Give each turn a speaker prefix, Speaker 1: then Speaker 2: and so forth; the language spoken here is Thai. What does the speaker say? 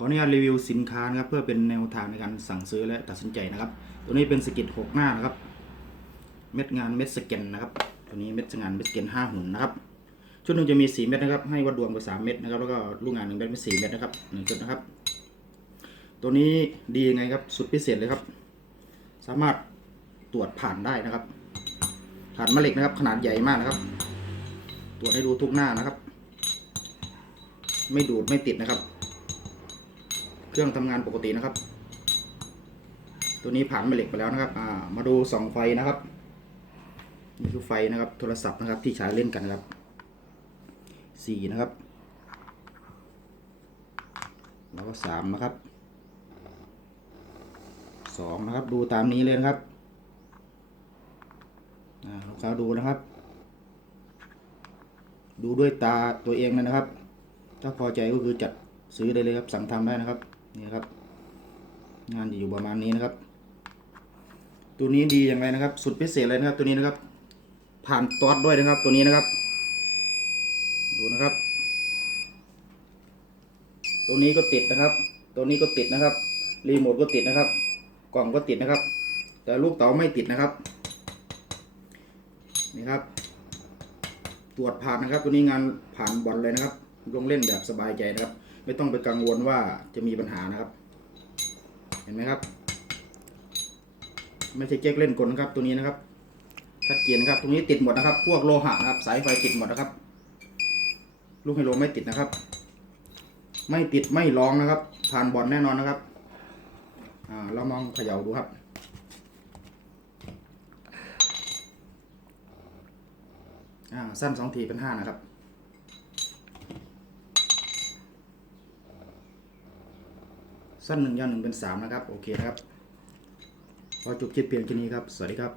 Speaker 1: ออนุญาตรีวิวสินค้านะครับเพื่อเป็นแนวทางในการสั่งซื้อและตัดสินใจนะครับ ตัวนี้เป็นสกิดหกหน้านะครับ เม็ดงานเม็ดสแกนนะครับ ตัวนี้เม็ดงานเม็ดสแกนห้าหุ่นนะครับ ชุดหนึ่งจะมีสี่เม็ดนะครับ ให้วัดดวงไปสามเม็ดนะครับ แล้วก็ลูกงานหนึ่งเม็ดเป็นสี่เม็ดนะครับหนึ่งชุดนะครับ ตัวนี้ดียังไงครับ สุดพิเศษเลยครับ สามารถตรวจผ่านได้นะครับผ่านแม่เหล็กนะครับ ขนาดใหญ่มากนะครับ ตรวจให้ดูทุกหน้านะครับ ไม่ดูดไม่ติดนะครับ เครื่องทำงานปกตินะครับ ตัวนี้ผ่านแม่เหล็กไปแล้วนะครับอ่ามาดูสองไฟนะครับนี่คือไฟนะครับโทรศัพท์นะครับที่ใช้เล่นกันนะครับสี่นะครับ แล้วก็สามนะครับสองนะครับดูตามนี้เลยนะครับอ่าลูกค้าดูนะครับ ดูด้วยตาตัวเองนะครับ ถ้าพอใจก็คือจัดซื้อได้เลยครับสั่งทำได้นะครับ นี่ครับ งานจะอยู่ประมาณนี้นะครับ ตัวนี้ดีอย่างไรนะครับ สุดพิเศษเลยนะครับ ตัวนี้นะครับ ผ่านตอดด้วยนะครับ ตัวนี้นะครับ ดูนะครับ ตัวนี้ก็ติดนะครับ ตัวนี้ก็ติดนะครับรีโมทก็ติดนะครับ กล่องก็ติดนะครับ แต่ลูกเต๋าไม่ติดนะครับนี่ครับ ตรวจผ่านนะครับ ตัวนี้งานผ่านบอลเลยนะครับลงเล่นแบบสบายใจนะครับ ไม่ต้องไปกังวลว่าจะมีปัญหานะครับ เห็นไหมครับ ไม่ใช่เจ๊กเล่นกลนะครับ ตัวนี้นะครับชัดเจนนะครับ ตรงนี้ติดหมดนะครับ พวกโลหะนะครับ สายไฟติดหมดนะครับ ลูกไฮโลไม่ติดนะครับ ไม่ติดไม่ร้องนะครับผ่านบอลแน่นอนนะครับ อ่าเรามองเขย่าดูครับอ่าสั้นสองทีเป็นห้านะครับ สั้นหนึ่งยาวหนึ่งเป็นสามนะครับ โอเคนะครับ พอจบคลิปเพียงแค่นี้ครับ สวัสดีครับ